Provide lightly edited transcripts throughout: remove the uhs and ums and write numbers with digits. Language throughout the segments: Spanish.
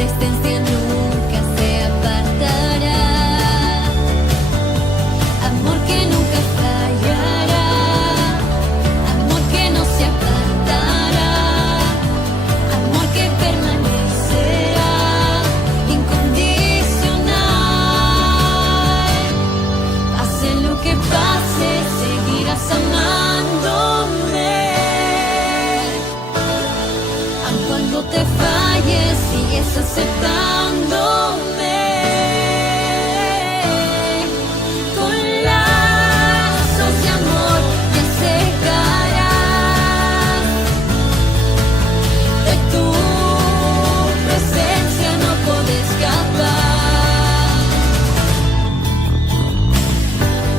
presencia nunca se apartará. Amor que nunca fallará, amor que no se apartará, amor que permanecerá incondicional. Pase lo que pase, seguirás amándome. Aun cuando te falles, sigues aceptándome. Con lazos de amor me acercarás. De tu presencia no puedo escapar.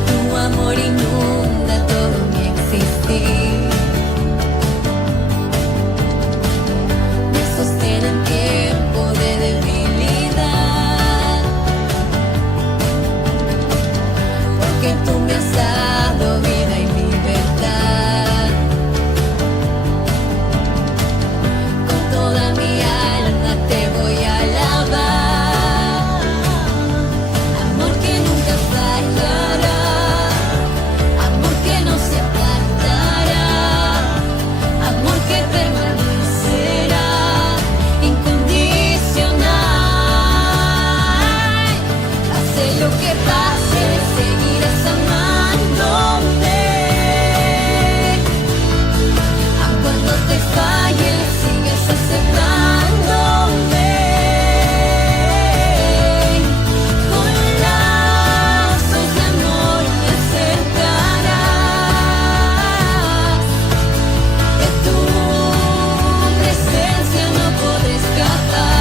Tu amor inunda todo mi existir. Me sostiene en tiempo de debilidad, porque tú me has dado vida y libertad. Con toda mi alma te voy a alabar. Amor que nunca fallará, amor que no se apartará, amor que permanecerá incondicional. Pase lo que pase, seguirás amándome. Aun cuando te falles, sigues aceptándome. Con lazos de amor me acercarás. De tu presencia no podré escapar.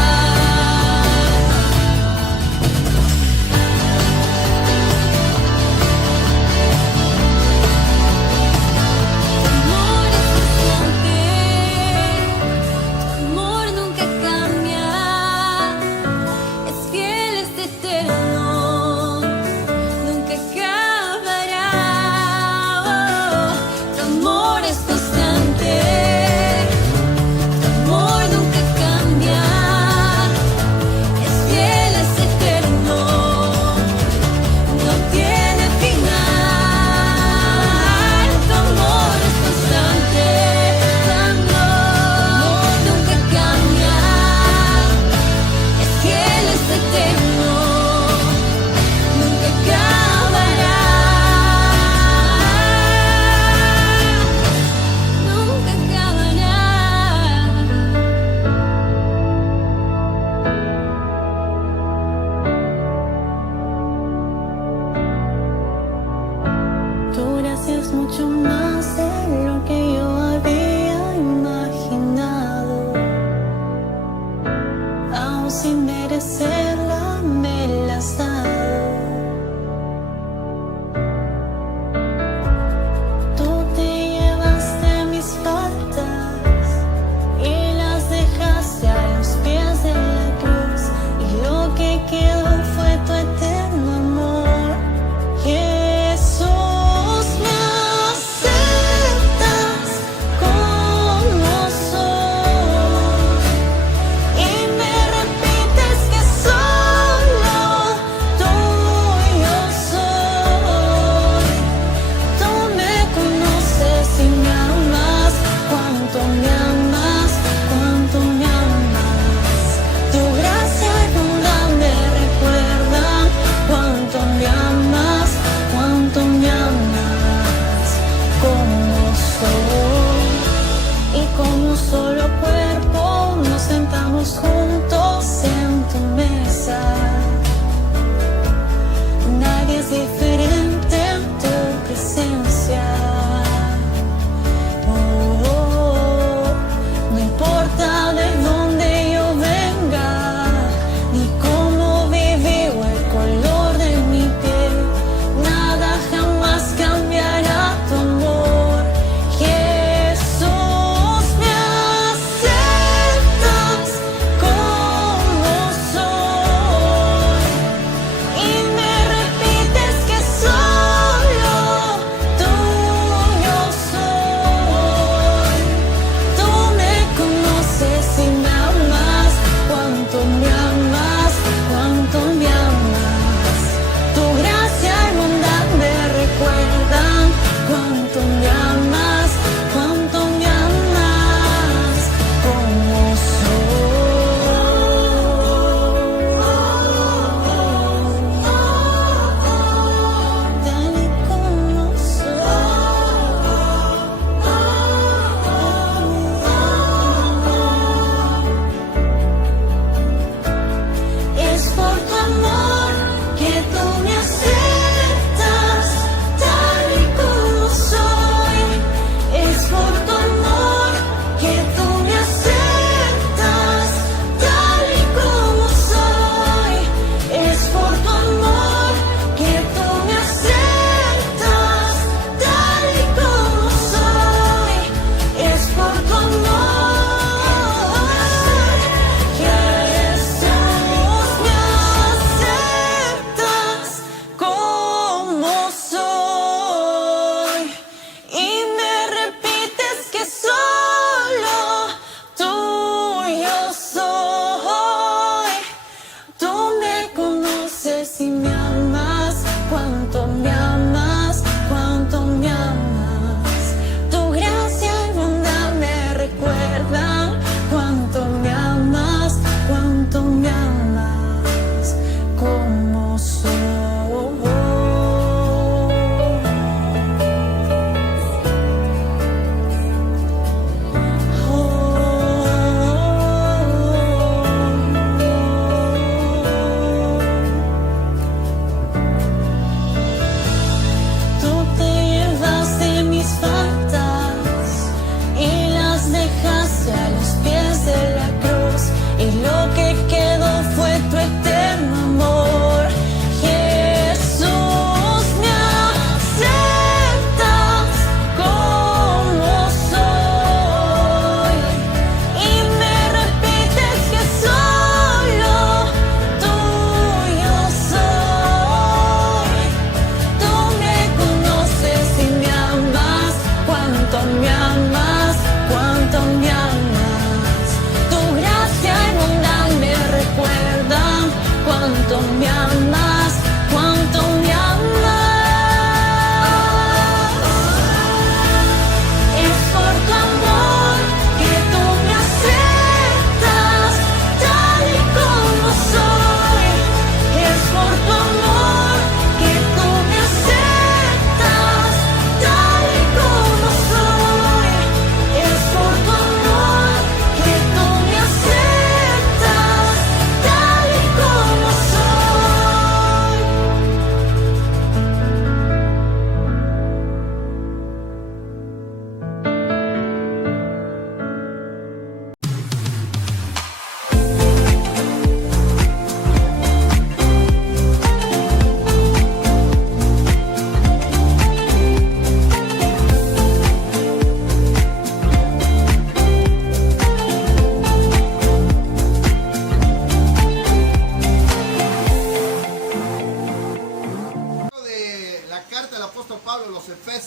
Tu amor es constante, tu amor nunca cambia, es fiel, es eterno, nunca acabará. Tu amor es constante, tu amor nunca cambia, es fiel, es eterno, no tiene final. Tu amor es constante, tu amor nunca cambia, es fiel, es eterno, nunca acabará, nunca acabará. Tu gracia es mucho más de lo que yo había imaginado. Aún sin merecerla, me la has dado. Tú te llevaste mis faltas y las dejaste a los pies de la cruz, y lo que quedó fue tu eterno amor. Jesús, me aceptas como soy y me repites que solo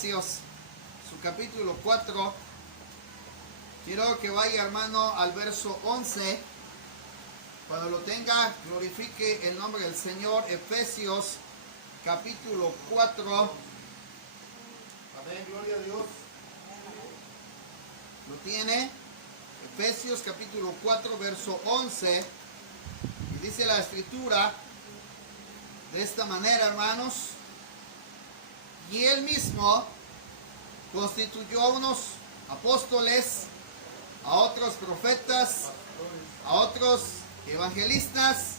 Efesios, su capítulo 4. Quiero que vaya, hermano, al verso 11. Cuando lo tenga, glorifique el nombre del Señor. Efesios, capítulo 4. Amén, gloria a Dios. ¿Lo tiene? Efesios, capítulo 4, verso 11. Y dice la Escritura de esta manera, hermanos. Y él mismo constituyó a unos apóstoles, a otros profetas, a otros evangelistas,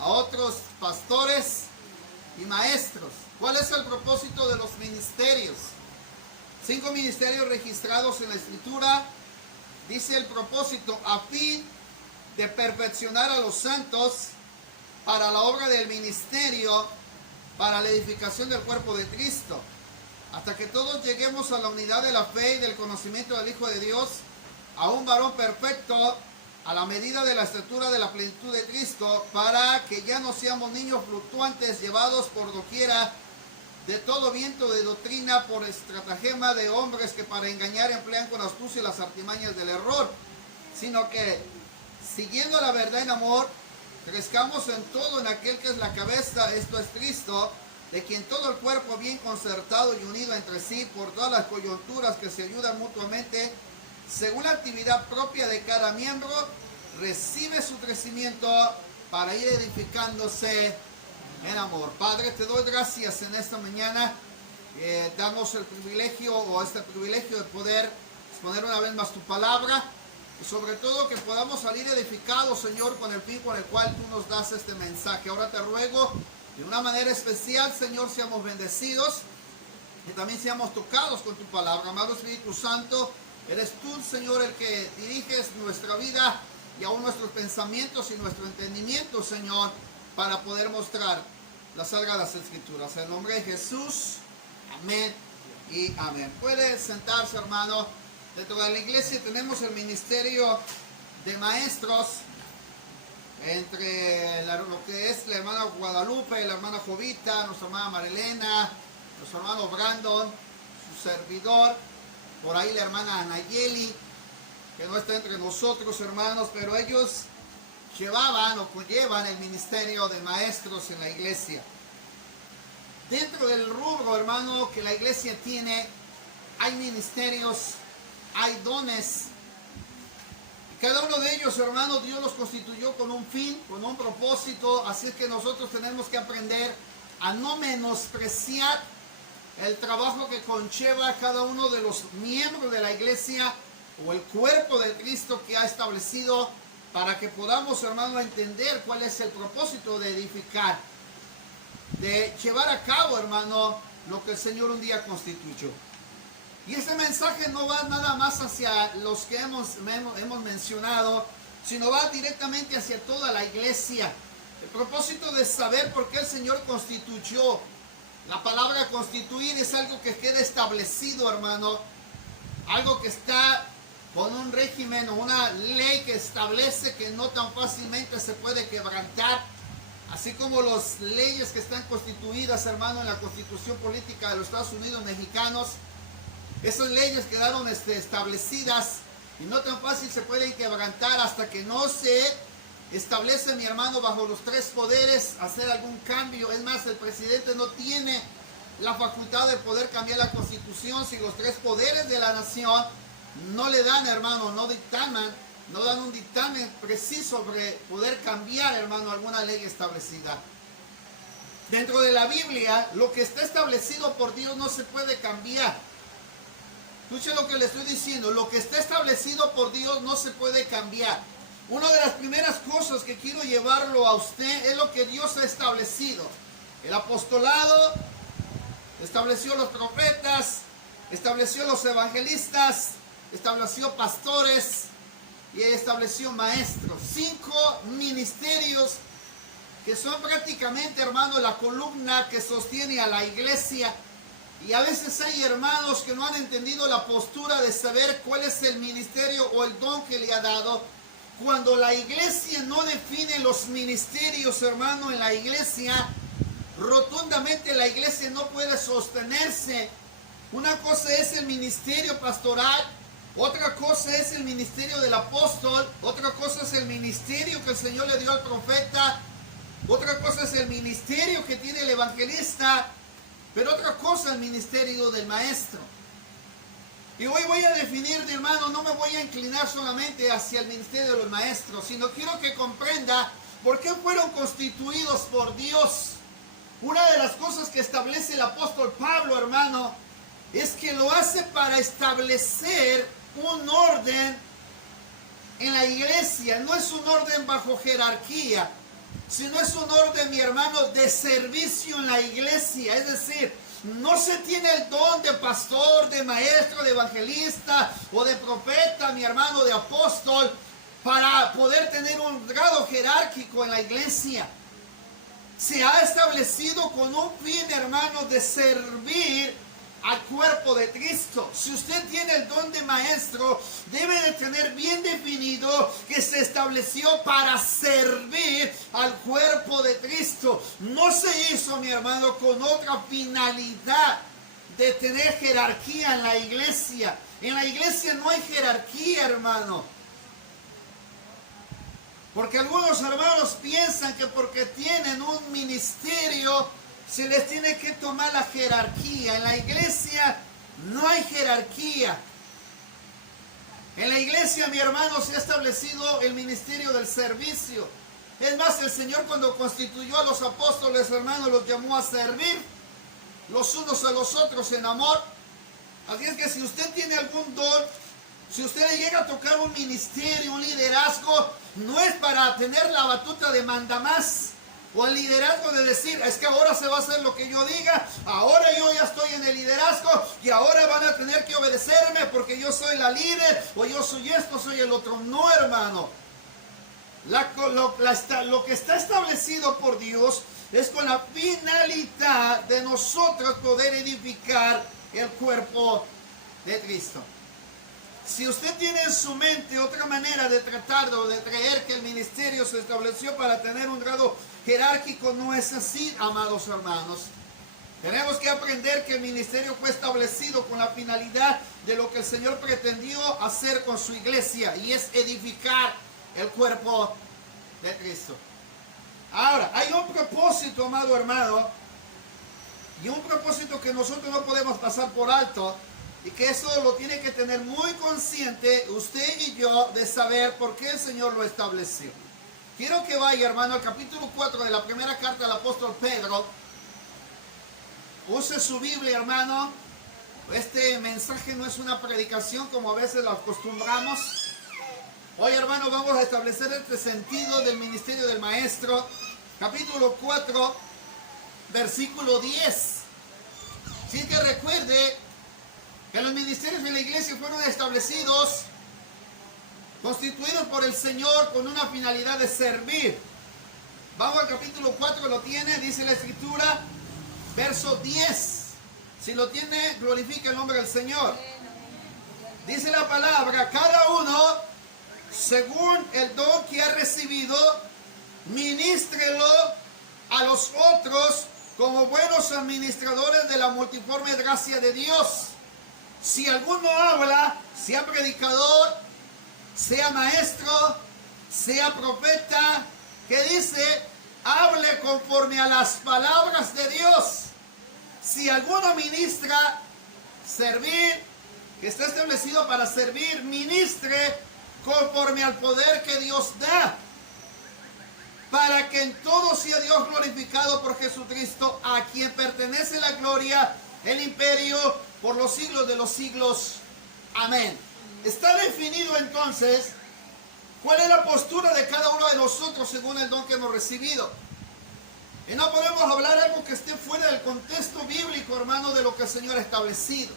a otros pastores y maestros. ¿Cuál es el propósito de los ministerios? 5 ministerios registrados en la Escritura. Dice el propósito: a fin de perfeccionar a los santos para la obra del ministerio, para la edificación del cuerpo de Cristo, hasta que todos lleguemos a la unidad de la fe y del conocimiento del Hijo de Dios, a un varón perfecto, a la medida de la estatura de la plenitud de Cristo, para que ya no seamos niños fluctuantes, llevados por doquiera de todo viento de doctrina, por estratagema de hombres que para engañar emplean con astucia las artimañas del error, sino que, siguiendo la verdad en amor, crezcamos en todo en aquel que es la cabeza, esto es Cristo, de quien todo el cuerpo bien concertado y unido entre sí por todas las coyunturas que se ayudan mutuamente, según la actividad propia de cada miembro, recibe su crecimiento para ir edificándose en amor. Padre, te doy gracias en esta mañana. Damos el privilegio de poder exponer una vez más tu palabra. Y sobre todo que podamos salir edificados, Señor, con el fin con el cual tú nos das este mensaje. Ahora te ruego, de una manera especial, Señor, seamos bendecidos y también seamos tocados con tu palabra. Amado Espíritu Santo, eres tú, Señor, el que diriges nuestra vida y aún nuestros pensamientos y nuestro entendimiento, Señor, para poder mostrar las sagradas Escrituras. En el nombre de Jesús, amén y amén. Puede sentarse, hermano. Dentro de la iglesia tenemos el ministerio de maestros, entre lo que es la hermana Guadalupe, la hermana Jovita, nuestra hermana Marilena, nuestro hermano Brandon, su servidor, por ahí la hermana Anayeli, que no está entre nosotros, hermanos, pero ellos llevaban o conllevan el ministerio de maestros en la iglesia. Dentro del rubro, hermano, que la iglesia tiene, hay ministerios, hay dones. Y cada uno de ellos, hermano, Dios los constituyó con un fin, con un propósito. Así es que nosotros tenemos que aprender a no menospreciar el trabajo que conlleva cada uno de los miembros de la iglesia o el cuerpo de Cristo que ha establecido, para que podamos, hermano, entender cuál es el propósito de edificar, de llevar a cabo, hermano, lo que el Señor un día constituyó. Y este mensaje no va nada más hacia los que hemos mencionado, sino va directamente hacia toda la iglesia. El propósito de saber por qué el Señor constituyó. La palabra constituir es algo que queda establecido, hermano. Algo que está con un régimen o una ley que establece que no tan fácilmente se puede quebrantar. Así como las leyes que están constituidas, hermano, en la Constitución Política de los Estados Unidos Mexicanos. Esas leyes quedaron establecidas y no tan fácil se pueden quebrantar hasta que no se establece, mi hermano, bajo los 3 poderes, hacer algún cambio. Es más, el presidente no tiene la facultad de poder cambiar la Constitución si los 3 poderes de la nación no le dan, hermano, no dan un dictamen preciso sobre poder cambiar, hermano, alguna ley establecida. Dentro de la Biblia, lo que está establecido por Dios no se puede cambiar. Escuche lo que le estoy diciendo. Lo que está establecido por Dios no se puede cambiar. Una de las primeras cosas que quiero llevarlo a usted es lo que Dios ha establecido. El apostolado, estableció los profetas, estableció los evangelistas, estableció pastores y estableció maestros. 5 ministerios que son prácticamente, hermano, la columna que sostiene a la iglesia. Y a veces hay hermanos que no han entendido la postura de saber cuál es el ministerio o el don que le ha dado. Cuando la iglesia no define los ministerios, hermano, en la iglesia, rotundamente la iglesia no puede sostenerse. Una cosa es el ministerio pastoral, otra cosa es el ministerio del apóstol, otra cosa es el ministerio que el Señor le dio al profeta, otra cosa es el ministerio que tiene el evangelista, pero otra cosa es el ministerio del maestro. Y hoy voy a definir, mi hermano, no me voy a inclinar solamente hacia el ministerio de los maestros, sino quiero que comprenda por qué fueron constituidos por Dios. Una de las cosas que establece el apóstol Pablo, hermano, es que lo hace para establecer un orden en la iglesia. No es un orden bajo jerarquía, sino es un orden, mi hermano, de servicio en la iglesia. Es decir, no se tiene el don de pastor, de maestro, de evangelista o de profeta, mi hermano, de apóstol, para poder tener un grado jerárquico en la iglesia. Se ha establecido con un fin, hermano, de servir al cuerpo de Cristo. Si usted tiene el don de maestro, debe de tener bien definido que se estableció para servir al cuerpo de Cristo. No se hizo, mi hermano, con otra finalidad de tener jerarquía en la iglesia. En la iglesia no hay jerarquía, hermano. Porque algunos hermanos piensan que porque tienen un ministerio se les tiene que tomar la jerarquía. En la iglesia no hay jerarquía. En la iglesia, mi hermano, se ha establecido el ministerio del servicio. Es más, el Señor cuando constituyó a los apóstoles, hermanos, los llamó a servir los unos a los otros en amor. Así es que si usted tiene algún don, si usted le llega a tocar un ministerio, un liderazgo, no es para tener la batuta de mandamás. O el liderazgo de decir, es que ahora se va a hacer lo que yo diga, ahora yo ya estoy en el liderazgo y ahora van a tener que obedecerme porque yo soy la líder, o yo soy esto, soy el otro. No, hermano. Lo que está establecido por Dios es con la finalidad de nosotros poder edificar el cuerpo de Cristo. Si usted tiene en su mente otra manera de tratarlo, de creer que el ministerio se estableció para tener un grado jerárquico, no es así, amados hermanos. Tenemos que aprender que el ministerio fue establecido con la finalidad de lo que el Señor pretendió hacer con su iglesia, y es edificar el cuerpo de Cristo. Ahora, hay un propósito, amado hermano, y un propósito que nosotros no podemos pasar por alto, y que eso lo tiene que tener muy consciente usted y yo de saber por qué el Señor lo estableció. Quiero que vaya, hermano, al capítulo 4 de la primera carta del apóstol Pedro. Use su Biblia, hermano. Este mensaje no es una predicación como a veces lo acostumbramos. Hoy, hermano, vamos a establecer este sentido del ministerio del maestro. Capítulo 4, versículo 10. Sí, que recuerde que los ministerios de la iglesia fueron establecidos, constituidos por el Señor con una finalidad de servir. Vamos al capítulo 4, lo tiene, dice la escritura, verso 10. Si lo tiene, glorifica el nombre del Señor. Dice la palabra, cada uno, según el don que ha recibido, ministrelo a los otros como buenos administradores de la multiforme gracia de Dios. Si alguno habla, sea predicador, sea maestro, sea profeta, que dice, hable conforme a las palabras de Dios. Si alguno ministra, servir, que está establecido para servir, ministre conforme al poder que Dios da, para que en todo sea Dios glorificado por Jesucristo, a quien pertenece la gloria, el imperio, por los siglos de los siglos. Amén. Está definido entonces cuál es la postura de cada uno de nosotros según el don que hemos recibido. Y no podemos hablar algo que esté fuera del contexto bíblico, hermano, de lo que el Señor ha establecido.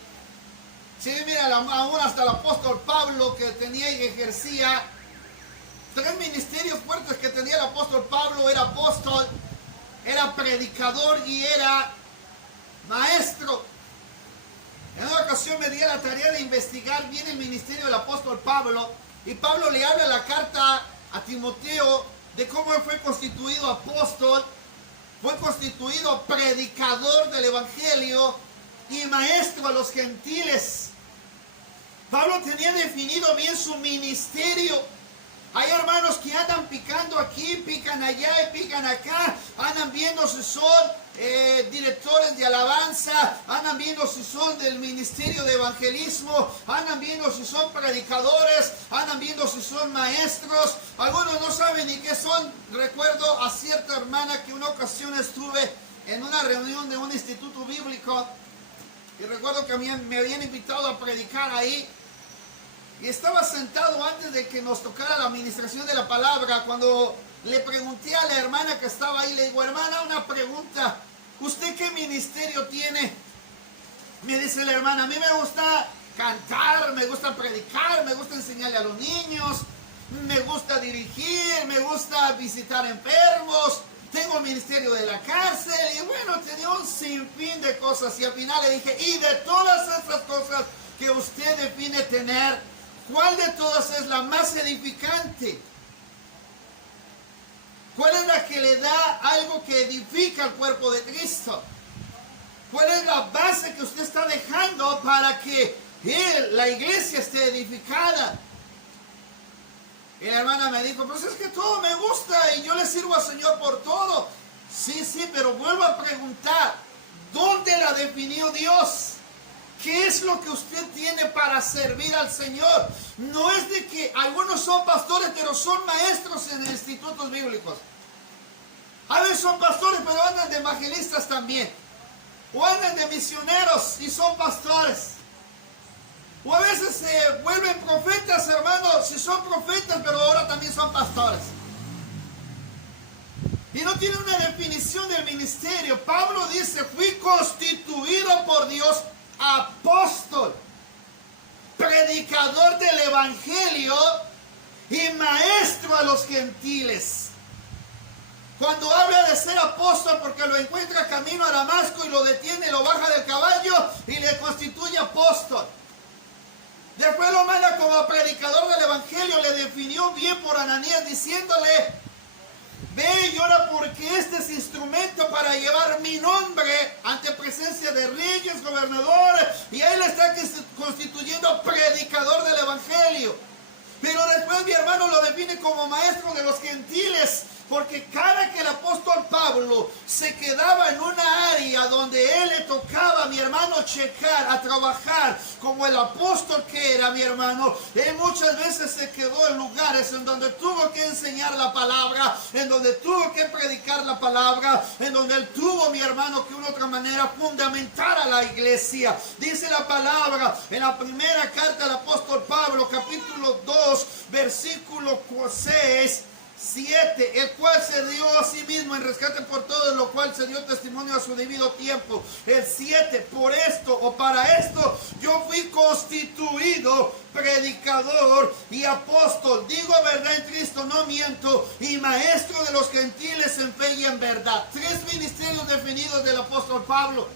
Sí, mira, aún hasta el apóstol Pablo, que tenía y ejercía 3 ministerios fuertes que tenía el apóstol Pablo: era apóstol, era predicador y era maestro. En una ocasión me di la tarea de investigar bien el ministerio del apóstol Pablo, y Pablo le habla la carta a Timoteo de cómo él fue constituido apóstol, fue constituido predicador del evangelio y maestro a los gentiles. Pablo tenía definido bien su ministerio. Hay hermanos que andan picando aquí, pican allá y pican acá, andan viendo si son directores de alabanza, andan viendo si son del ministerio de evangelismo, andan viendo si son predicadores, andan viendo si son maestros. Algunos no saben ni qué son. Recuerdo a cierta hermana que una ocasión estuve en una reunión de un instituto bíblico y recuerdo que me habían invitado a predicar ahí. Y estaba sentado antes de que nos tocara la administración de la palabra. Cuando le pregunté a la hermana que estaba ahí, le digo, hermana, una pregunta. ¿Usted qué ministerio tiene? Me dice la hermana, a mí me gusta cantar, me gusta predicar, me gusta enseñarle a los niños, me gusta dirigir, me gusta visitar enfermos, tengo ministerio de la cárcel. Y bueno, tenía un sinfín de cosas. Y al final le dije, y de todas estas cosas que usted define tener, ¿cuál de todas es la más edificante? ¿Cuál es la que le da algo que edifica al cuerpo de Cristo? ¿Cuál es la base que usted está dejando para que la iglesia esté edificada? Y la hermana me dijo, pues es que todo me gusta y yo le sirvo al Señor por todo. Sí, pero vuelvo a preguntar, ¿dónde la definió Dios? ¿Qué es lo que usted tiene para servir al Señor? No es de que algunos son pastores, pero son maestros en institutos bíblicos. A veces son pastores, pero andan de evangelistas también. O andan de misioneros y son pastores. O a veces se vuelven profetas, hermanos, si son profetas, pero ahora también son pastores. Y no tienen una definición del ministerio. Pablo dice, fui constituido por Dios apóstol, predicador del evangelio y maestro a los gentiles. Cuando habla de ser apóstol, porque lo encuentra camino a Damasco y lo detiene, lo baja del caballo y le constituye apóstol. Después lo manda como predicador del evangelio, le definió bien por Ananías diciéndole, ve y ora porque este es instrumento para llevar mi nombre ante presencia de reyes, gobernadores, y él está constituyendo predicador del evangelio. Pero después mi hermano lo define como maestro de los gentiles, porque cada que el apóstol Pablo se quedaba en una área donde él le tocaba, mi hermano, checar, a trabajar como el apóstol que era, mi hermano, él muchas veces se quedó en lugares en donde tuvo que enseñar la palabra, en donde tuvo que predicar la palabra, en donde él tuvo, mi hermano, que de una otra manera fundamentar a la iglesia. Dice la palabra en la primera carta del apóstol Pablo, capítulo 2, versículo 6, 7, el cual se dio a sí mismo en rescate por todos, lo cual se dio testimonio a su debido tiempo. El 7, por esto o para esto yo fui constituido predicador y apóstol, digo verdad en Cristo, no miento, y maestro de los gentiles en fe y en verdad. 3 ministerios definidos del apóstol Pablo.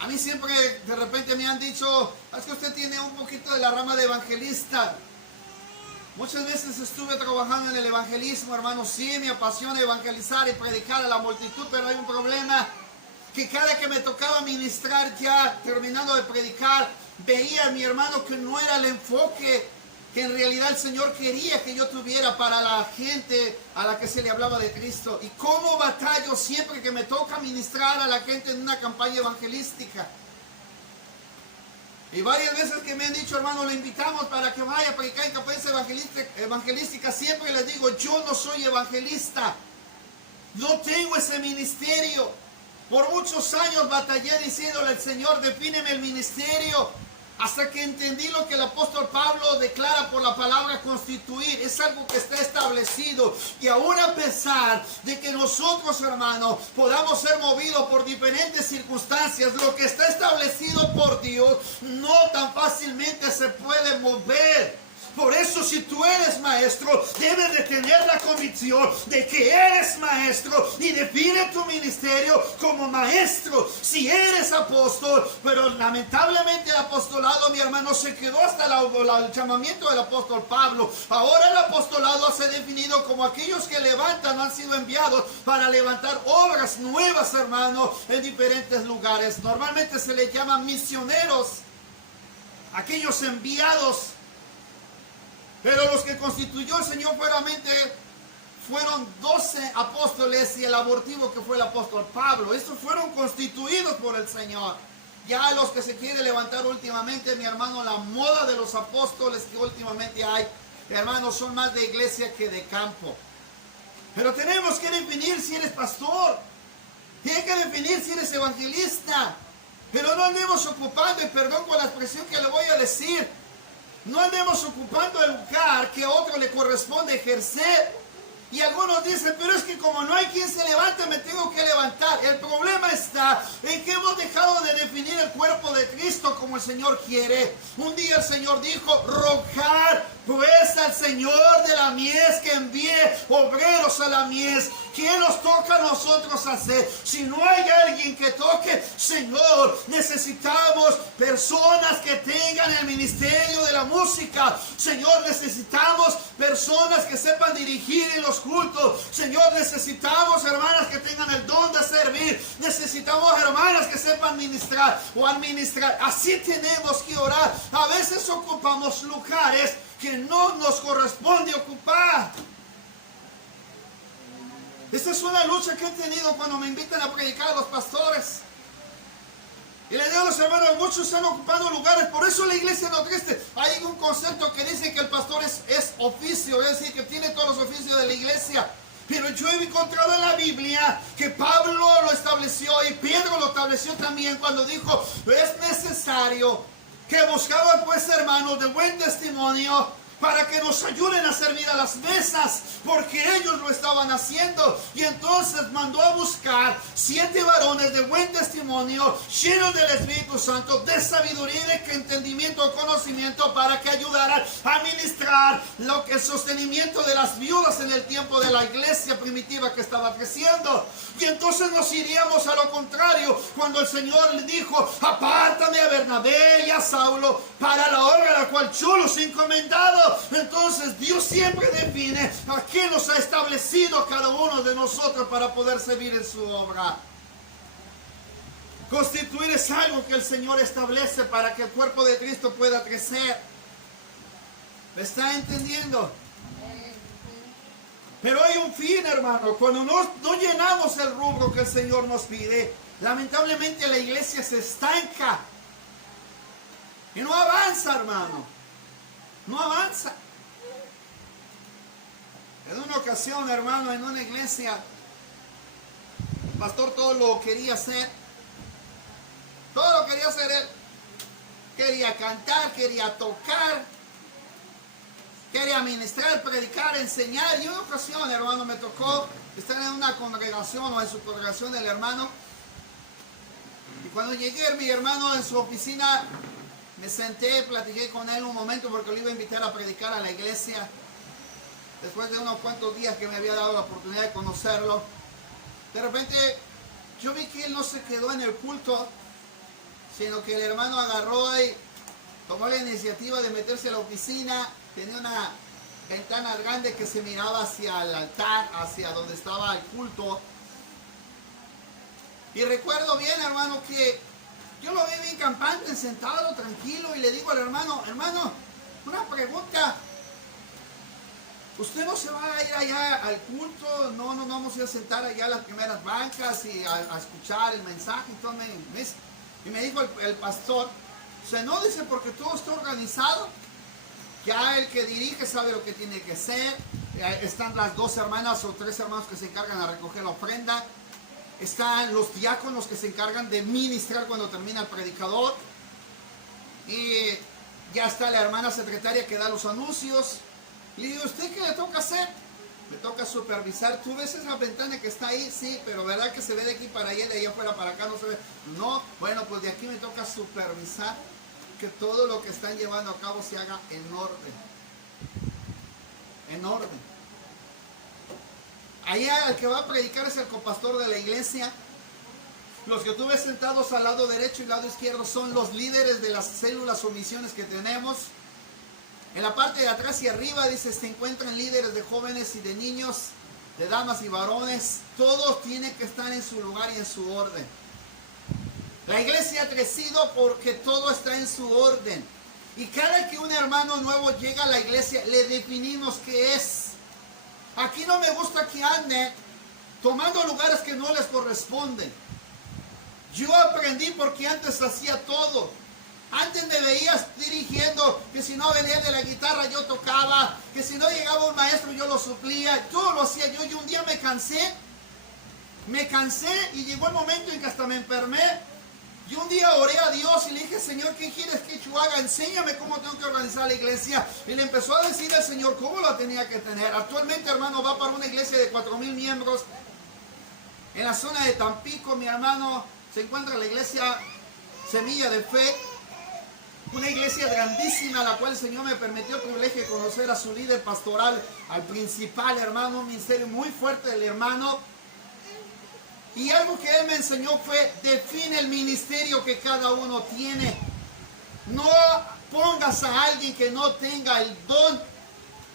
A mí siempre de repente me han dicho, es que usted tiene un poquito de la rama de evangelista. Muchas veces estuve trabajando en el evangelismo, hermano. Sí, me apasiona evangelizar y predicar a la multitud, pero hay un problema, que cada que me tocaba ministrar, ya terminando de predicar, veía, mi hermano, que no era el enfoque que en realidad el Señor quería que yo tuviera para la gente a la que se le hablaba de Cristo. Y cómo batallo siempre que me toca ministrar a la gente en una campaña evangelística. Y varias veces que me han dicho, hermano, le invitamos para que vaya a predicar en campañas evangelísticas, siempre les digo, yo no soy evangelista, no tengo ese ministerio. Por muchos años batallé diciéndole al Señor, defíneme el ministerio, hasta que entendí lo que el apóstol Pablo declara por la palabra constituir. Es algo que está establecido. Y aún a pesar de que nosotros, hermanos, podamos ser movidos por diferentes circunstancias, lo que está establecido por Dios no tan fácilmente se puede mover. Por eso, si tú eres maestro, debes de tener la convicción de que eres maestro y define tu ministerio como maestro. Si eres apóstol, pero lamentablemente el apostolado, mi hermano, se quedó hasta el llamamiento del apóstol Pablo. Ahora el apostolado se ha definido como aquellos que levantan, han sido enviados para levantar obras nuevas, hermano, en diferentes lugares. Normalmente se les llama misioneros, aquellos enviados. Pero los que constituyó el Señor fueron 12 apóstoles y el abortivo que fue el apóstol Pablo. Estos fueron constituidos por el Señor. Ya los que se quiere levantar últimamente, mi hermano, la moda de los apóstoles que últimamente hay, hermanos, son más de iglesia que de campo. Pero tenemos que definir si eres pastor. Tienes que definir si eres evangelista. Pero no andemos ocupando, y perdón con la expresión que le voy a decir, no andemos ocupando el lugar que a otro le corresponde ejercer. Y algunos dicen, pero es que como no hay quien se levante, me tengo que levantar. El problema está en que hemos dejado de definir el cuerpo de Cristo como el Señor quiere. Un día el Señor dijo, rogad pues al Señor de la mies que envíe obreros a la mies. ¿Quién nos toca a nosotros hacer? Si no hay alguien que toque, Señor, necesitamos personas que tengan el ministerio de la música. Señor, necesitamos personas que sepan dirigir en los cultos. Señor, necesitamos hermanas que tengan el don de servir. Necesitamos hermanas que sepan ministrar o administrar. Así tenemos que orar. A veces ocupamos lugares que no nos corresponde ocupar. Esta es una lucha que he tenido cuando me invitan a predicar a los pastores. Y le digo a los hermanos, muchos están ocupando lugares, por eso la iglesia no crece. Hay un concepto que dice que el pastor es oficio, es decir, que tiene todos los oficios de la iglesia. Pero yo he encontrado en la Biblia que Pablo lo estableció y Pedro lo estableció también cuando dijo, es necesario que buscaban pues hermanos de buen testimonio para que nos ayuden a servir a las mesas, porque ellos lo estaban haciendo. Y entonces mandó a buscar 7 varones de buen testimonio, llenos del Espíritu Santo, de sabiduría, de entendimiento, conocimiento, para que ayudaran a administrar el sostenimiento de las viudas en el tiempo de la iglesia primitiva que estaba creciendo. Y entonces nos iríamos a lo contrario, cuando el Señor le dijo, apártame a Bernabé y a Saulo para la obra a la cual yo los he encomendado. Entonces Dios siempre define a quién nos ha establecido cada uno de nosotros para poder servir en su obra. Constituir es algo que el Señor establece para que el cuerpo de Cristo pueda crecer. ¿Me está entendiendo? Pero hay un fin, hermano. Cuando no llenamos el rubro que el Señor nos pide, lamentablemente la iglesia se estanca y no avanza, hermano. No avanza. En una ocasión, hermano, en una iglesia, el pastor todo lo quería hacer. Todo lo quería hacer él. Quería cantar, quería tocar, quería ministrar, predicar, enseñar. Y en una ocasión, hermano, me tocó estar en una congregación o en su congregación del hermano. Y cuando llegué, mi hermano en su oficina, me senté, platiqué con él un momento porque lo iba a invitar a predicar a la iglesia. Después de unos cuantos días que me había dado la oportunidad de conocerlo, de repente yo vi que él no se quedó en el culto, sino que el hermano agarró y tomó la iniciativa de meterse a la oficina. Tenía una ventana grande que se miraba hacia el altar, hacia donde estaba el culto. Y recuerdo bien, hermano, que yo lo vi bien campante, sentado, tranquilo, y le digo al hermano, una pregunta. ¿Usted no se va a ir allá al culto? No vamos a ir a sentar allá a las primeras bancas y a escuchar el mensaje. Y me dijo el pastor, no, dice, porque todo está organizado. Ya el que dirige sabe lo que tiene que hacer. Están las 2 hermanas o 3 hermanos que se encargan de recoger la ofrenda. Están los diáconos que se encargan de ministrar cuando termina el predicador. Y ya está la hermana secretaria que da los anuncios. Y le digo, ¿usted qué le toca hacer? Me toca supervisar. ¿Tú ves esa ventana que está ahí? Sí, pero ¿verdad que se ve de aquí para allá, de allá afuera para acá? No se ve. No, bueno, pues de aquí me toca supervisar que todo lo que están llevando a cabo se haga en orden. en orden. Allá el que va a predicar es el copastor de la iglesia. Los que tú ves sentados al lado derecho y lado izquierdo son los líderes de las células o misiones que tenemos. En la parte de atrás y arriba dice, se encuentran líderes de jóvenes y de niños, de damas y varones. Todos tienen que estar en su lugar y en su orden. La iglesia ha crecido porque todo está en su orden. Y cada que un hermano nuevo llega a la iglesia, le definimos qué es. Aquí no me gusta que anden tomando lugares que no les corresponden. Yo aprendí porque antes hacía todo. Antes me veías dirigiendo, que si no venía de la guitarra yo tocaba, que si no llegaba un maestro yo lo suplía, todo lo hacía yo. Y un día me cansé y llegó el momento en que hasta me enfermé. Y un día oré a Dios y le dije, Señor, ¿qué quieres que yo haga? Enséñame cómo tengo que organizar la iglesia. Y le empezó a decir al Señor cómo la tenía que tener. Actualmente, hermano, va para una iglesia de 4,000 miembros. En la zona de Tampico, mi hermano, se encuentra la iglesia Semilla de Fe. Una iglesia grandísima, la cual el Señor me permitió el privilegio de conocer a su líder pastoral, al principal, hermano. Un ministerio muy fuerte del hermano. Y algo que él me enseñó fue, define el ministerio que cada uno tiene. No pongas a alguien que no tenga el don,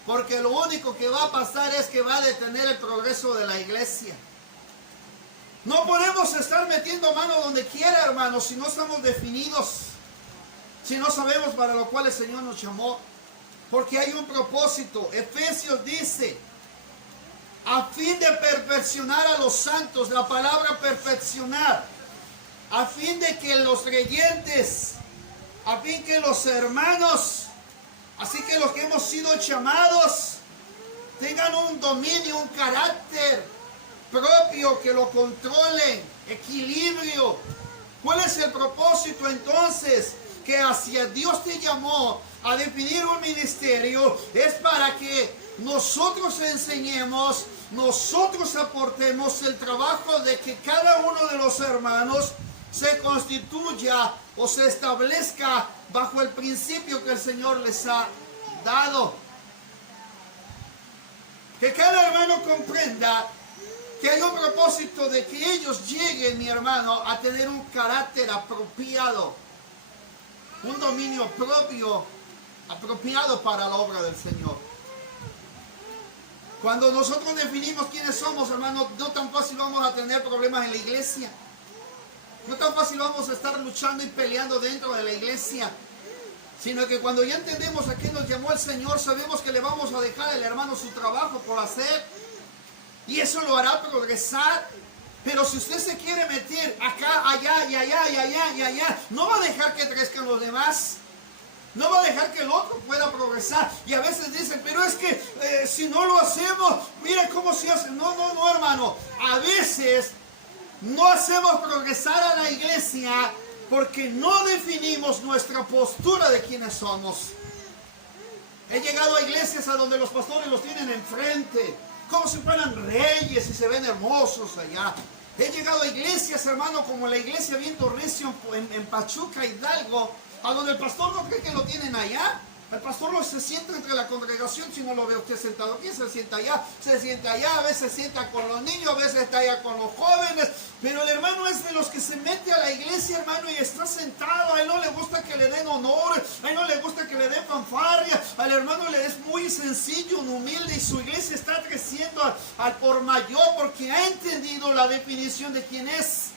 porque lo único que va a pasar es que va a detener el progreso de la iglesia. No podemos estar metiendo mano donde quiera, hermanos, si no estamos definidos, si no sabemos para lo cual el Señor nos llamó, porque hay un propósito. Efesios dice, a fin de perfeccionar a los santos, la palabra perfeccionar, a fin de que los creyentes, a fin que los hermanos, así que los que hemos sido llamados, tengan un dominio, un carácter propio, que lo controlen, equilibrio. ¿Cuál es el propósito entonces? Que hacia Dios te llamó a definir un ministerio, es para que nosotros enseñemos, nosotros aportemos el trabajo de que cada uno de los hermanos se constituya o se establezca bajo el principio que el Señor les ha dado. Que cada hermano comprenda que hay un propósito de que ellos lleguen, mi hermano, a tener un carácter apropiado, un dominio propio, apropiado para la obra del Señor. Cuando nosotros definimos quiénes somos, hermanos, no tan fácil vamos a tener problemas en la iglesia. No tan fácil vamos a estar luchando y peleando dentro de la iglesia. Sino que cuando ya entendemos a qué nos llamó el Señor, sabemos que le vamos a dejar al hermano su trabajo por hacer. Y eso lo hará progresar. Pero si usted se quiere meter acá, allá, y allá, y allá, y allá, no va a dejar que crezcan los demás. No va a dejar que el otro pueda progresar. Y a veces dicen, pero es que si no lo hacemos, mira cómo se hace. No, hermano. A veces no hacemos progresar a la iglesia porque no definimos nuestra postura de quiénes somos. He llegado a iglesias a donde los pastores los tienen enfrente, como si fueran reyes y se ven hermosos allá. He llegado a iglesias, hermano, como la iglesia Viento Recio en Pachuca, Hidalgo, a donde el pastor no cree que lo tienen allá. El pastor no se sienta entre la congregación si no lo ve usted sentado aquí, se sienta allá, a veces se sienta con los niños, a veces está allá con los jóvenes, pero el hermano es de los que se mete a la iglesia, hermano, y está sentado. A él no le gusta que le den honor, a él no le gusta que le den fanfarria, al hermano le es muy sencillo, humilde, y su iglesia está creciendo al por mayor porque ha entendido la definición de quién es.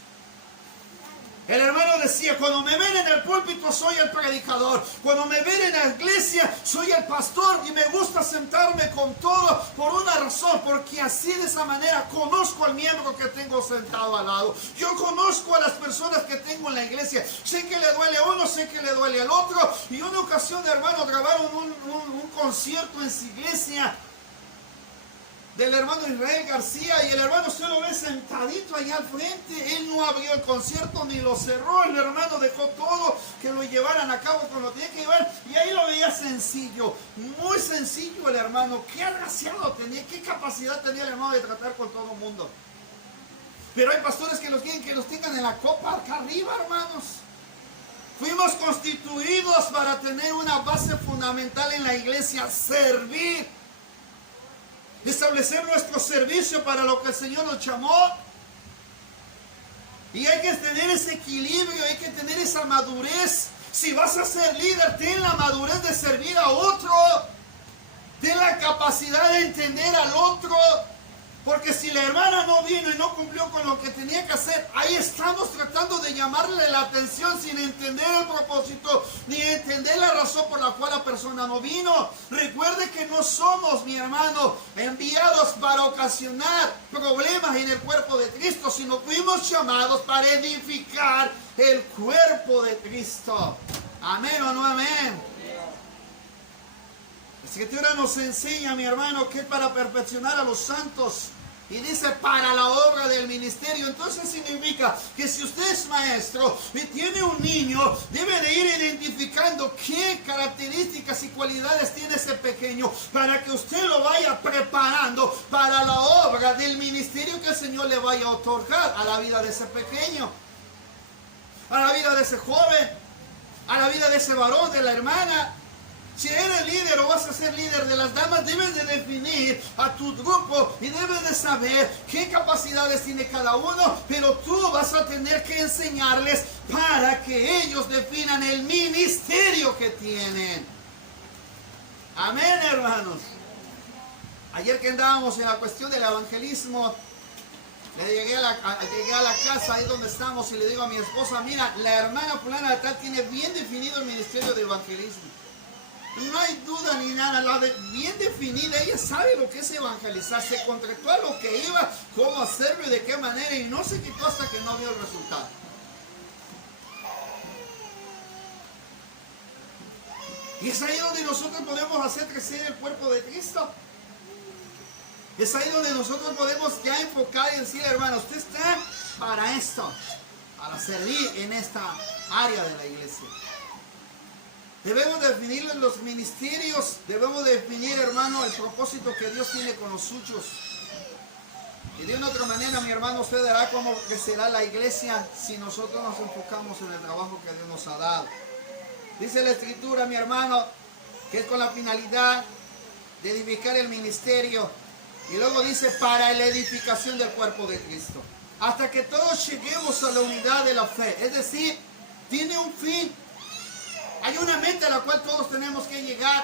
El hermano decía, cuando me ven en el púlpito soy el predicador, cuando me ven en la iglesia soy el pastor, y me gusta sentarme con todo por una razón, porque así de esa manera conozco al miembro que tengo sentado al lado. Yo conozco a las personas que tengo en la iglesia, sé que le duele a uno, sé que le duele al otro. Y una ocasión, hermano, grabaron un concierto en su iglesia del hermano Israel García, y el hermano se lo ve sentadito allá al frente. Él no abrió el concierto ni lo cerró. El hermano dejó todo que lo llevaran a cabo como lo tenía que llevar, y ahí lo veía sencillo, muy sencillo el hermano. Qué agraciado tenía, qué capacidad tenía el hermano de tratar con todo el mundo. Pero hay pastores que los quieren que los tengan en la copa acá arriba, hermanos. Fuimos constituidos para tener una base fundamental en la iglesia: servir. establecer nuestro servicio para lo que el Señor nos llamó. Y hay que tener ese equilibrio, hay que tener esa madurez. Si vas a ser líder, ten la madurez de servir a otro. Ten la capacidad de entender al otro. Porque si la hermana no vino y no cumplió con lo que tenía que hacer, ahí estamos tratando de llamarle la atención sin entender el propósito, ni entender la razón por la cual la persona no vino. Recuerde que no somos, mi hermano, enviados para ocasionar problemas en el cuerpo de Cristo, sino fuimos llamados para edificar el cuerpo de Cristo. Amén o no amén. La Escritura nos enseña, mi hermano, que es para perfeccionar a los santos. Y dice para la obra del ministerio. Entonces significa que si usted es maestro y tiene un niño, debe de ir identificando qué características y cualidades tiene ese pequeño, para que usted lo vaya preparando para la obra del ministerio que el Señor le vaya a otorgar a la vida de ese pequeño, a la vida de ese joven, a la vida de ese varón, de la hermana. Si eres líder o vas a ser líder de las damas, debes de definir a tu grupo y debes de saber qué capacidades tiene cada uno, pero tú vas a tener que enseñarles para que ellos definan el ministerio que tienen. Amén, hermanos. Ayer que andábamos en la cuestión del evangelismo, llegué a la casa ahí donde estamos y le digo a mi esposa: mira, la hermana fulana de tal tiene bien definido el ministerio de evangelismo. No hay duda ni nada, bien definida. Ella sabe lo que es evangelizar, se concretó a lo que iba, cómo hacerlo y de qué manera, y no se quitó hasta que no vio el resultado. Y es ahí donde nosotros podemos hacer crecer el cuerpo de Cristo. Es ahí donde nosotros podemos ya enfocar y decir: hermano, usted está para esto, para servir en esta área de la iglesia. Debemos definir los ministerios, debemos definir, hermano, el propósito que Dios tiene con los suyos. Y de una otra manera, mi hermano, usted verá cómo crecerá la iglesia si nosotros nos enfocamos en el trabajo que Dios nos ha dado. Dice la Escritura, mi hermano, que es con la finalidad de edificar el ministerio. Y luego dice: para la edificación del cuerpo de Cristo. Hasta que todos lleguemos a la unidad de la fe. Es decir, tiene un fin. Hay una meta a la cual todos tenemos que llegar,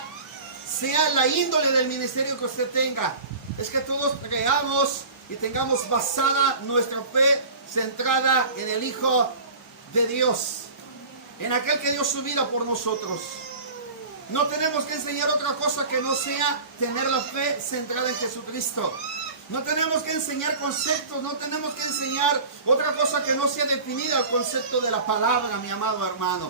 sea la índole del ministerio que usted tenga. Es que todos creamos y tengamos basada nuestra fe centrada en el Hijo de Dios, en aquel que dio su vida por nosotros. No tenemos que enseñar otra cosa que no sea tener la fe centrada en Jesucristo. No tenemos que enseñar conceptos, no tenemos que enseñar otra cosa que no sea definida al concepto de la palabra, mi amado hermano.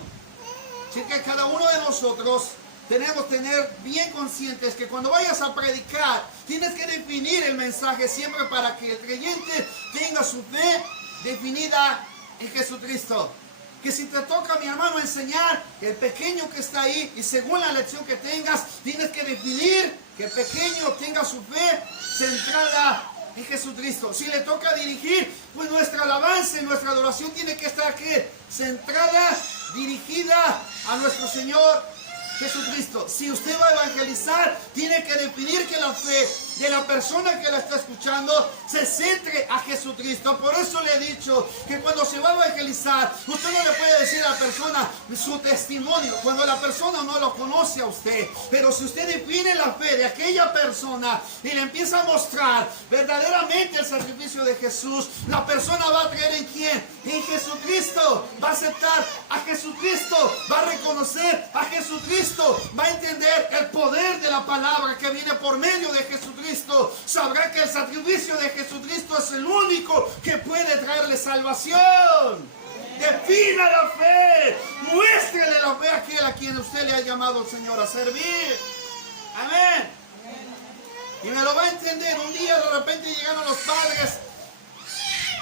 Así que cada uno de nosotros tenemos que tener bien conscientes que cuando vayas a predicar, tienes que definir el mensaje siempre para que el creyente tenga su fe definida en Jesucristo. Que si te toca, mi hermano, enseñar el pequeño que está ahí, y según la lección que tengas, tienes que definir que el pequeño tenga su fe centrada en Jesucristo. Si le toca dirigir, pues nuestra alabanza y nuestra adoración tiene que estar aquí, centrada, dirigida a nuestro Señor Jesucristo. Si usted va a evangelizar, tiene que definir que la fe de la persona que la está escuchando se centre a Jesucristo. Por eso le he dicho que cuando se va a evangelizar, usted no le puede decir a la persona su testimonio cuando la persona no lo conoce a usted. Pero si usted define la fe de aquella persona y le empieza a mostrar verdaderamente el sacrificio de Jesús, la persona va a creer en quién, en Jesucristo, va a aceptar a Jesucristo, va a reconocer a Jesucristo, va a entender el poder de la palabra que viene por medio de Jesucristo. Sabrá que el sacrificio de Jesucristo es el único que puede traerle salvación. Defina la fe, muéstrele la fe a aquel a quien usted le ha llamado el Señor a servir. Amén. Y me lo va a entender. Un día de repente llegaron los padres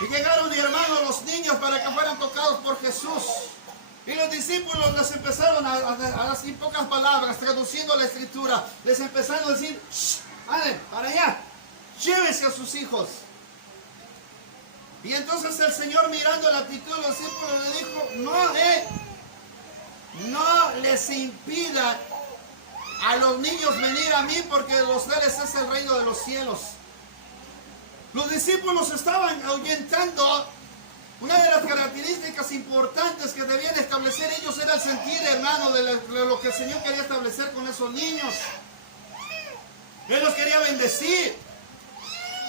y llegaron, mi hermano, los niños para que fueran tocados por Jesús. Y los discípulos les empezaron a decir pocas palabras, traduciendo la Escritura, les empezaron a decir: ¡ale, para allá! Llévese a sus hijos. Y entonces el Señor, mirando la actitud de los discípulos, le dijo: no les impida a los niños venir a mí porque de los tales es el reino de los cielos. Los discípulos estaban ahuyentando. Una de las características importantes que debían establecer ellos era el sentir, hermano, de lo que el Señor quería establecer con esos niños. Él los quería bendecir.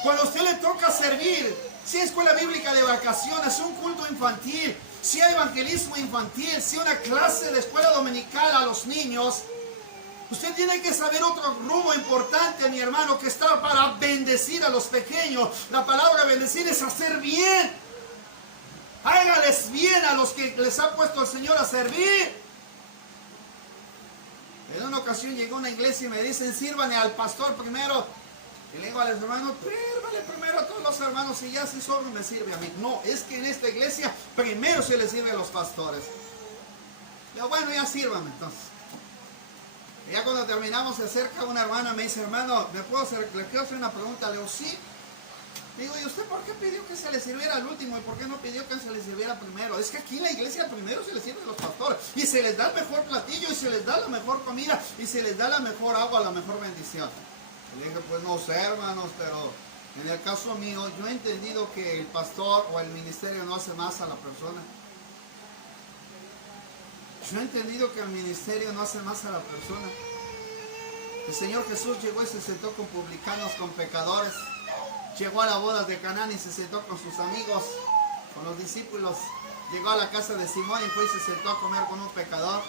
Cuando a usted le toca servir, si hay escuela bíblica de vacaciones, un culto infantil, si hay evangelismo infantil, si una clase de escuela dominical a los niños, usted tiene que saber otro rumbo importante, mi hermano, que está para bendecir a los pequeños. La palabra bendecir es hacer bien. Hágales bien a los que les ha puesto el Señor a servir. En una ocasión llegó a una iglesia y me dicen, sírvanle al pastor primero. Y le digo a los hermanos, sírvanle primero a todos los hermanos y ya si solo me sirve a mí. No, es que en esta iglesia primero se les sirve a los pastores. Yo, bueno, ya sírvanme entonces. Y ya cuando terminamos se acerca una hermana y me dice, hermano, le quiero hacer una pregunta. Le digo, sí. Digo, ¿y usted por qué pidió que se le sirviera al último? ¿Y por qué no pidió que se le sirviera primero? Es que aquí en la iglesia primero se les sirve a los pastores. Y se les da el mejor platillo, y se les da la mejor comida, y se les da la mejor agua, la mejor bendición. Le dije, pues no sé, hermanos, pero en el caso mío, yo he entendido que el pastor o el ministerio no hace más a la persona. Yo he entendido que el ministerio no hace más a la persona. El Señor Jesús llegó y se sentó con publicanos, con pecadores. Llegó a las bodas de Canaán y se sentó con sus amigos, con los discípulos. Llegó a la casa de Simón y fue y se sentó a comer con un pecador.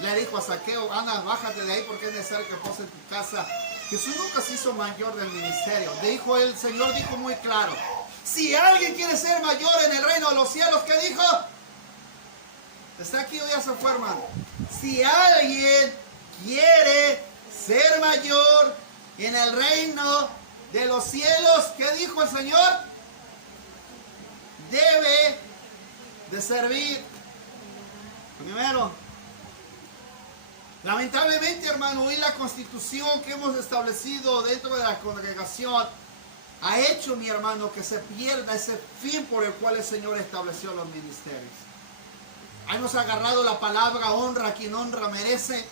Le dijo a Zaqueo, anda, bájate de ahí porque es necesario que pose en tu casa. Jesús nunca se hizo mayor del ministerio. Dijo el Señor, dijo muy claro, si alguien quiere ser mayor en el reino de los cielos, ¿qué dijo? Está aquí o ya se fue, hermano. Si alguien quiere ser mayor en el reino de los cielos, ¿qué dijo el Señor? Debe de servir. Primero, lamentablemente, hermano, hoy la constitución que hemos establecido dentro de la congregación ha hecho, mi hermano, que se pierda ese fin por el cual el Señor estableció los ministerios. Hemos agarrado la palabra honra a quien honra merece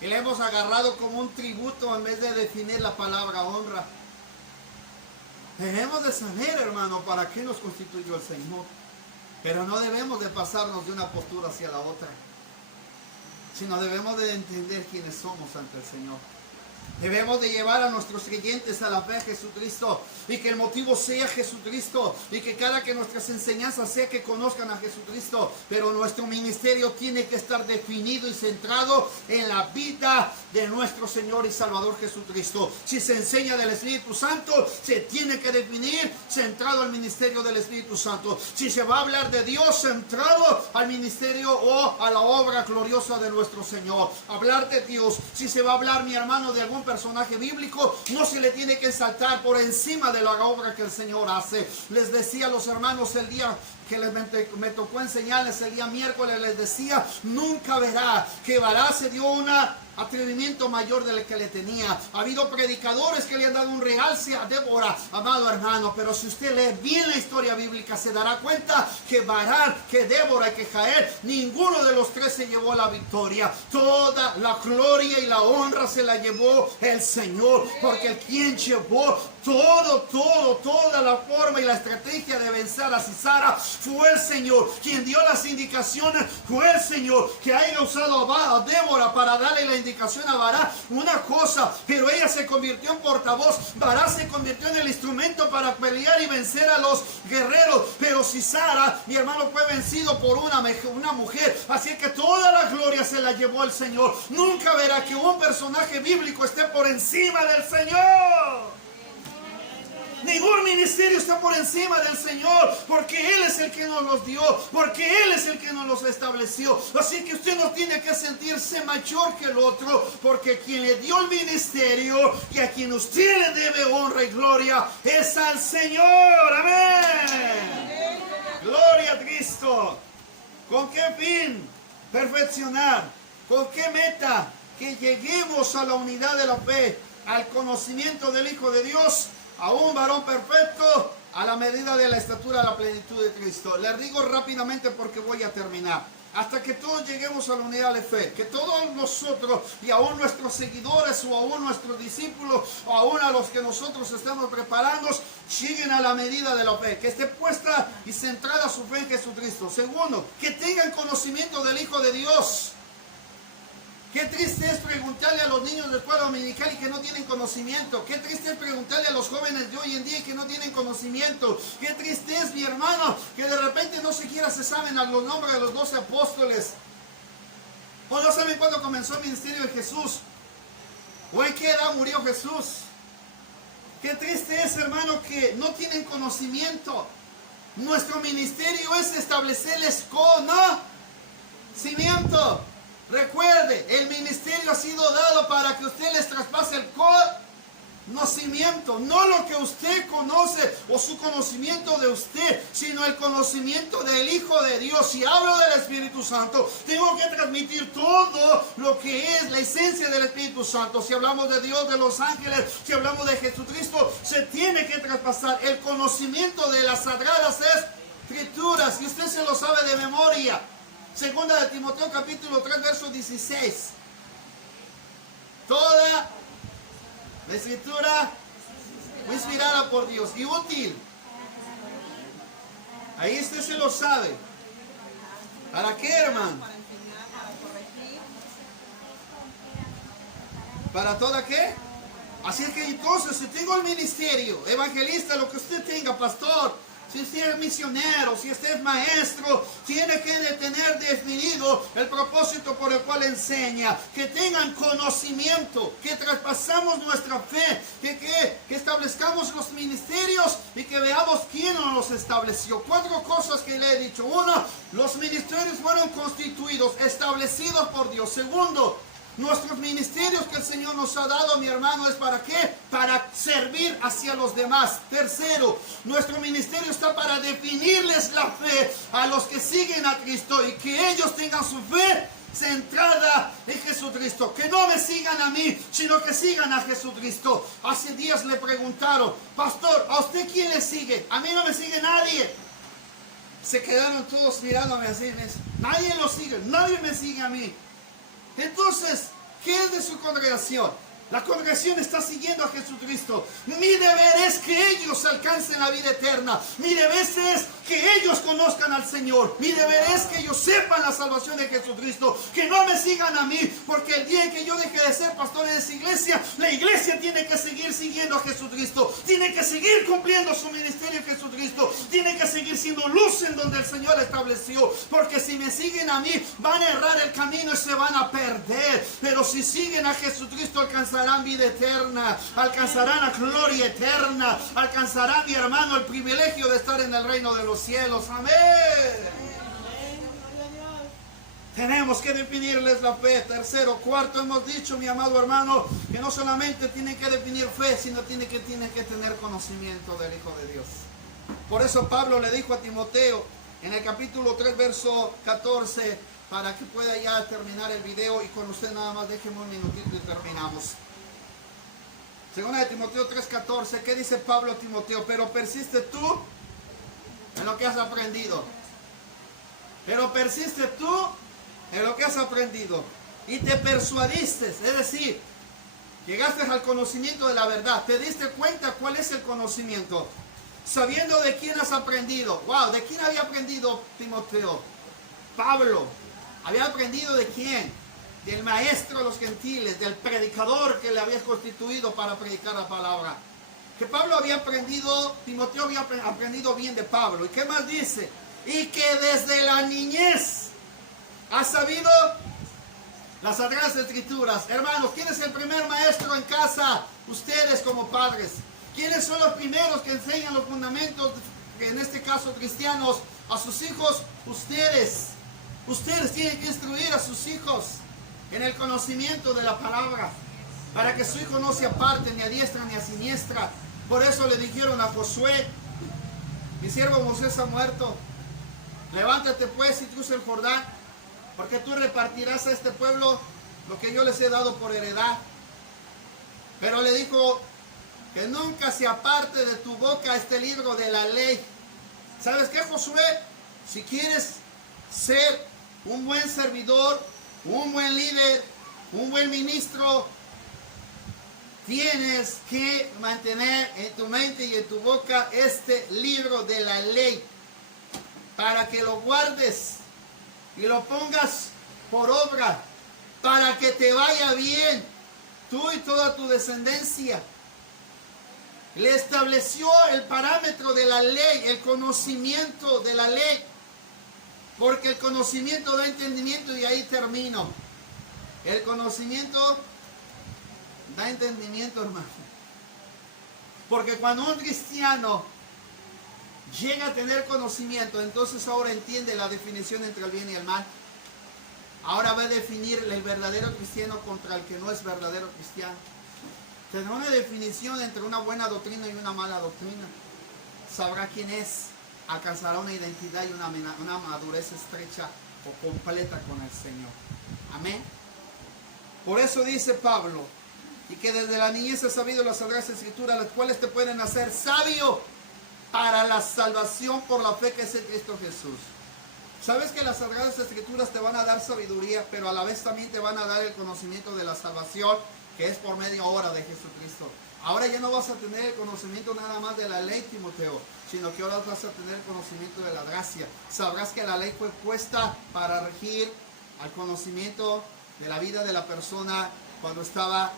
y le hemos agarrado como un tributo en vez de definir la palabra honra. Debemos de saber, hermano, para qué nos constituyó el Señor. Pero no debemos de pasarnos de una postura hacia la otra, sino debemos de entender quiénes somos ante el Señor. Debemos de llevar a nuestros creyentes a la fe de Jesucristo y que el motivo sea Jesucristo y que cada que nuestras enseñanzas sea que conozcan a Jesucristo, pero nuestro ministerio tiene que estar definido y centrado en la vida de nuestro Señor y Salvador Jesucristo. Si se enseña del Espíritu Santo, se tiene que definir centrado al ministerio del Espíritu Santo. Si se va a hablar de Dios, centrado al ministerio o a la obra gloriosa de nuestro Señor. Hablar de Dios. Si se va a hablar, mi hermano, de algún personaje bíblico, no se le tiene que exaltar por encima de la obra que el Señor hace. Les decía a los hermanos el día que me tocó enseñarles, el día miércoles, les decía, nunca verá que Bará se dio un atrevimiento mayor del que le tenía. Ha habido predicadores que le han dado un realce a Débora, amado hermano, pero si usted lee bien la historia bíblica, se dará cuenta que Bará, que Débora y que Jael, ninguno de los tres se llevó la victoria. Toda la gloria y la honra se la llevó el Señor, porque el quien llevó toda la forma y la estrategia de vencer a Sisara fue el Señor. Quien dio las indicaciones fue el Señor. Que haya usado a Débora para darle la indicación a Bará, una cosa, pero ella se convirtió en portavoz. Bará se convirtió en el instrumento para pelear y vencer a los guerreros, pero Sisara, mi hermano, fue vencido por una mujer. Así que toda la gloria se la llevó el Señor. Nunca verá que un personaje bíblico esté por encima del Señor. Ningún ministerio está por encima del Señor, porque Él es el que nos los dio, porque Él es el que nos los estableció. Así que usted no tiene que sentirse mayor que el otro, porque quien le dio el ministerio y a quien usted le debe honra y gloria es al Señor. Amén. Gloria a Cristo. ¿Con qué fin? Perfeccionar. ¿Con qué meta? Que lleguemos a la unidad de la fe, al conocimiento del Hijo de Dios, a un varón perfecto, a la medida de la estatura de la plenitud de Cristo. Les digo rápidamente porque voy a terminar. hasta que todos lleguemos a la unidad de fe, que todos nosotros y aún nuestros seguidores o aún nuestros discípulos o aún a los que nosotros estamos preparando lleguen a la medida de la fe, que esté puesta y centrada su fe en Jesucristo. Segundo, que tengan conocimiento del Hijo de Dios. Qué triste es preguntarle a los niños de escuela dominical y que no tienen conocimiento. Qué triste es preguntarle a los jóvenes de hoy en día y que no tienen conocimiento. Qué triste es, mi hermano, que de repente no siquiera se saben a los nombres de los 12 apóstoles. O no saben cuándo comenzó el ministerio de Jesús. O en qué edad murió Jesús. Qué triste es, hermano, que no tienen conocimiento. Nuestro ministerio es establecerles conocimiento. Recuerde, el ministerio ha sido dado para que usted les traspase el conocimiento, no lo que usted conoce o su conocimiento de usted, sino el conocimiento del Hijo de Dios. Si hablo del Espíritu Santo, tengo que transmitir todo lo que es la esencia del Espíritu Santo. Si hablamos de Dios, de los ángeles, si hablamos de Jesucristo, se tiene que traspasar el conocimiento de las Sagradas Escrituras, y usted se lo sabe de memoria. Segunda de Timoteo capítulo 3 verso 16. Toda la escritura fue inspirada por Dios y útil. Ahí usted se lo sabe. ¿Para qué, hermano? ¿Para toda qué? Así es que entonces, si tengo el ministerio, evangelista, lo que usted tenga, pastor, si usted es misionero, si usted es maestro, tiene que tener definido el propósito por el cual enseña. Que tengan conocimiento, que traspasamos nuestra fe, que establezcamos los ministerios y que veamos quién nos los estableció. 4 cosas que le he dicho. 1, los ministerios fueron constituidos, establecidos por Dios. Segundo, nuestros ministerios que el Señor nos ha dado, mi hermano, ¿es para qué? Para servir hacia los demás. Tercero, nuestro ministerio está para definirles la fe a los que siguen a Cristo y que ellos tengan su fe centrada en Jesucristo. Que no me sigan a mí, sino que sigan a Jesucristo. Hace días le preguntaron, pastor, ¿a usted quién le sigue? A mí no me sigue nadie. Se quedaron todos mirándome así. Nadie lo sigue, nadie me sigue a mí. Entonces, ¿qué es de su congregación? La congregación está siguiendo a Jesucristo. Mi deber es que ellos alcancen la vida eterna. Mi deber es que ellos conozcan al Señor. Mi deber es que ellos sepan la salvación de Jesucristo. Que no me sigan a mí, porque el día en que yo deje de ser pastor en esa iglesia, la iglesia tiene que seguir siguiendo a Jesucristo. Tiene que seguir cumpliendo su ministerio en Jesucristo. Tiene que seguir siendo luz en donde el Señor estableció. Porque si me siguen a mí, van a errar el camino y se van a perder. Pero si siguen a Jesucristo, alcanzarán vida eterna, alcanzarán la gloria eterna, alcanzarán, mi hermano, el privilegio de estar en el reino de los cielos. Amén. Tenemos que definirles la fe. Tercero, cuarto, hemos dicho, mi amado hermano, que no solamente tienen que definir fe, sino tienen que tener conocimiento del Hijo de Dios. Por eso Pablo le dijo a Timoteo en el capítulo 3 verso 14, para que pueda ya terminar el video, y con usted nada más déjeme un minutito y terminamos. Segunda de Timoteo 3:14, ¿qué dice Pablo a Timoteo? Pero persiste tú en lo que has aprendido. Pero persiste tú en lo que has aprendido. Y te persuadiste, es decir, llegaste al conocimiento de la verdad. Te diste cuenta cuál es el conocimiento. Sabiendo de quién has aprendido. Wow, ¿de quién había aprendido Timoteo? Pablo. ¿Había aprendido de quién? Del maestro de los gentiles, del predicador que le había constituido para predicar la palabra. Que Pablo había aprendido, Timoteo había aprendido bien de Pablo. ¿Y qué más dice? Y que desde la niñez ha sabido las Sagradas Escrituras. Hermanos, ¿quién es el primer maestro en casa? Ustedes como padres. ¿Quiénes son los primeros que enseñan los fundamentos, en este caso cristianos, a sus hijos? Ustedes. Ustedes tienen que instruir a sus hijos en el conocimiento de la palabra, para que su hijo no se aparte ni a diestra ni a siniestra. Por eso le dijeron a Josué, mi siervo Moisés ha muerto, levántate pues y cruza el Jordán, porque tú repartirás a este pueblo lo que yo les he dado por heredad. Pero le dijo que nunca se aparte de tu boca este libro de la ley. ¿Sabes qué, Josué? Si quieres ser un buen servidor, un buen líder, un buen ministro, tienes que mantener en tu mente y en tu boca este libro de la ley para que lo guardes y lo pongas por obra, para que te vaya bien, tú y toda tu descendencia. Le estableció el parámetro de la ley, el conocimiento de la ley, porque el conocimiento da entendimiento, y ahí termino. El conocimiento da entendimiento, hermano. Porque cuando un cristiano llega a tener conocimiento, entonces ahora entiende la definición entre el bien y el mal. Ahora va a definir el verdadero cristiano contra el que no es verdadero cristiano. Tendrá una definición entre una buena doctrina y una mala doctrina. Sabrá quién es. Alcanzará una identidad y una madurez estrecha o completa con el Señor. Amén. Por eso dice Pablo, y que desde la niñez has sabido las sagradas escrituras, las cuales te pueden hacer sabio para la salvación por la fe que es en Cristo Jesús. Sabes que las sagradas escrituras te van a dar sabiduría, pero a la vez también te van a dar el conocimiento de la salvación, que es por media hora de Jesucristo. Ahora ya no vas a tener el conocimiento nada más de la ley, Timoteo, sino que ahora vas a tener el conocimiento de la gracia. Sabrás que la ley fue puesta para regir al conocimiento de la vida de la persona cuando estaba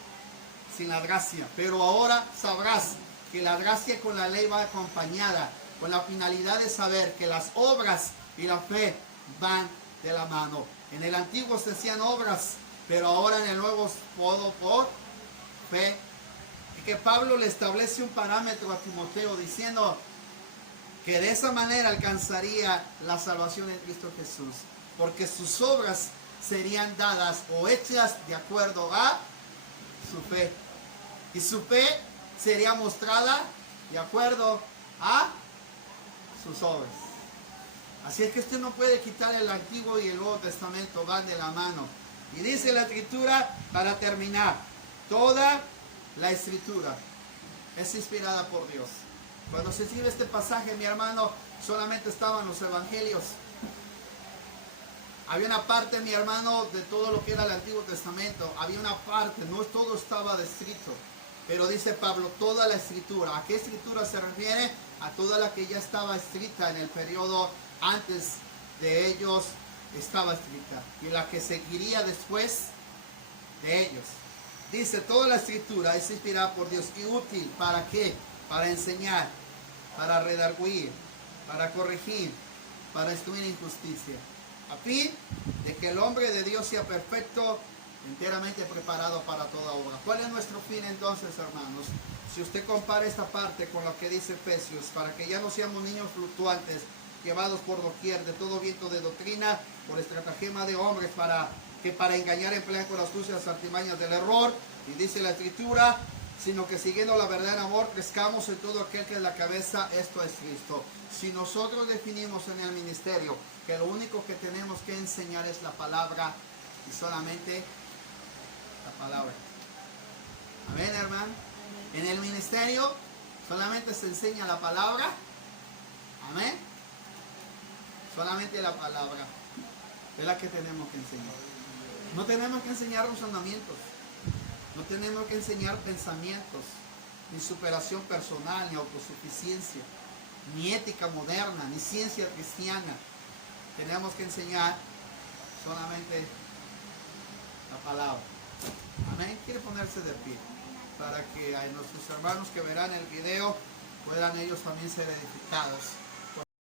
sin la gracia. Pero ahora sabrás que la gracia con la ley va acompañada, con la finalidad de saber que las obras y la fe van de la mano. En el antiguo se hacían obras, pero ahora en el nuevo todo por fe. Y que Pablo le establece un parámetro a Timoteo diciendo que de esa manera alcanzaría la salvación en Cristo Jesús, porque sus obras serían dadas o hechas de acuerdo a su fe, y su fe sería mostrada de acuerdo a sus obras. Así es que usted no puede quitar el Antiguo y el Nuevo Testamento, van de la mano. Y dice la Escritura, para terminar, toda la Escritura es inspirada por Dios. Cuando se escribe este pasaje, mi hermano, solamente estaban los evangelios. Había una parte, mi hermano, de todo lo que era el Antiguo Testamento. Había una parte, no todo estaba descrito. Pero dice Pablo, toda la Escritura. ¿A qué Escritura se refiere? A toda la que ya estaba escrita en el periodo antes de ellos estaba escrita. Y la que seguiría después de ellos. Dice, toda la Escritura es inspirada por Dios y útil. ¿Para qué? Para enseñar, para redarguir, para corregir, para instruir en justicia, a fin de que el hombre de Dios sea perfecto, enteramente preparado para toda obra. ¿Cuál es nuestro fin entonces, hermanos? Si usted compara esta parte con lo que dice Efesios, para que ya no seamos niños fluctuantes, llevados por doquier de todo viento de doctrina, por estratagema de hombres, para engañar emplean con astucias artimañas del error. Y dice la Escritura, sino que siguiendo la verdad en amor, crezcamos en todo aquel que es la cabeza, esto es Cristo. Si nosotros definimos en el ministerio que lo único que tenemos que enseñar es la palabra, y solamente la palabra. Amén, hermano. En el ministerio solamente se enseña la palabra. Amén. Solamente la palabra es la que tenemos que enseñar. No tenemos que enseñar razonamientos. No tenemos que enseñar pensamientos, ni superación personal, ni autosuficiencia, ni ética moderna, ni ciencia cristiana. Tenemos que enseñar solamente la palabra. Amén. Quiere ponerse de pie para que a nuestros hermanos que verán el video puedan ellos también ser edificados.